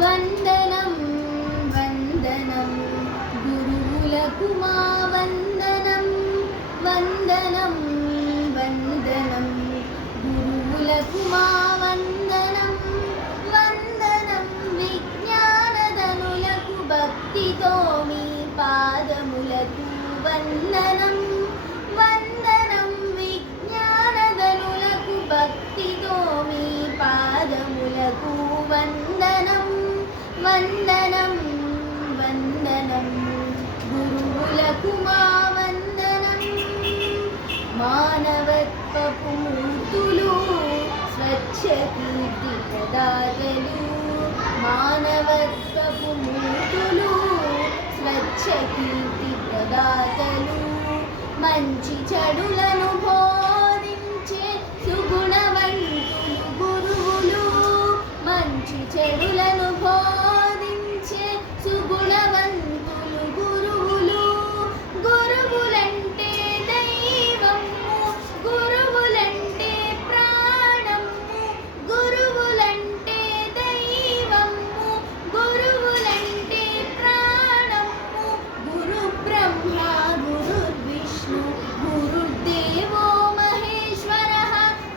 వందనం వందనం గురువులకు మా వందనం వందనం వందనం గురువులకు మా వందనం వందనం విజ్ఞానధనులకు భక్తితో మీ పాదములకు వందనం వందనం విజ్ఞానధనులకు భక్తితో మీ పాదములకు వందనం వందనం వందనం గురువులకు మా వందనం మానవత్వపు మూర్తులు స్వచ్ఛ కీర్తి ప్రదాతలు మానవత్వపు మూర్తులు స్వచ్ఛ కీర్తి ప్రదాతలు మంచి చెడులను బోధించే సుగుణవంతులు గురువులు మంచి చెడులను బోధించే సుగుణవంతులు గురువులు గురువులంటే దైవము గురువులంటే ప్రాణము గురువులంటే దైవము గురువులంటే ప్రాణము గురు బ్రహ్మ గురు విష్ణు గురుదేవో మహేశ్వరః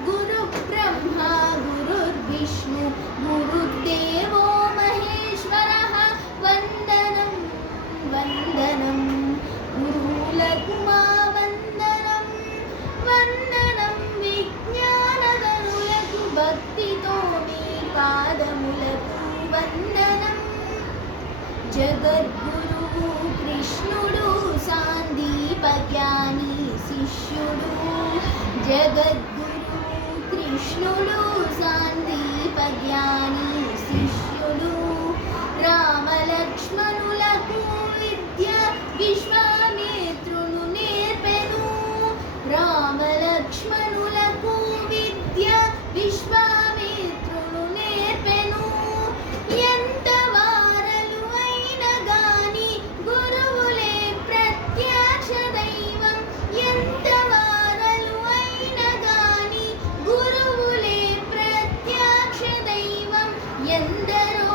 గురు బ్రహ్మ గురు విష్ణు గురుదేవో మహేశ్వరః వందనం వందనం గురువులకు మా వందనం వందనం విజ్ఞానధనులకు భక్తితో మీ పాదములకు వందనం జగద్గురువు కృష్ణుడు సాందీప జ్ఞాని శిష్యుడు జగద్గురువు కృష్ణుడు సాందీప జ్ఞాని శిష్యుడు రామలక్ష్మణులకు విద్య విశ్వామిత్రులు నేర్పెను రామలక్ష్మణులకు విద్య విశ్వామిత్రులు నేర్పెను ఎంత వారలు అయినా గాని గురువులే ప్రత్యక్ష దైవం ఎంత వారలు అయినా గాని గురువులే ప్రత్యక్ష దైవం ఎందరో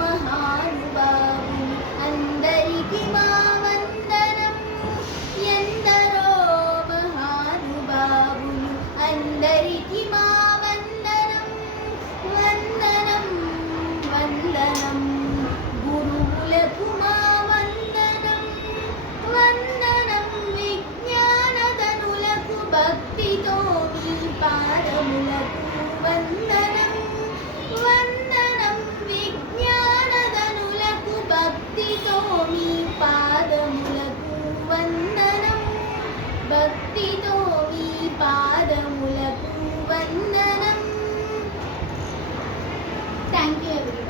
మహానుభావులు అందరికీ మా వందనం ఎందరో మహానుభావులు అందరికీ మా వందనం వందనం వందనం గురువులకు మా వందనం వందనం విజ్ఞానధనులకు భక్తితో మీ పాదములకు వందనం వందనం విజ్ఞానధనులకు భక్తితో మీ పాదములకు వందనం భక్తితో మీ పాదములకు వందనం థ్యాంక్ యూ ఎవరీ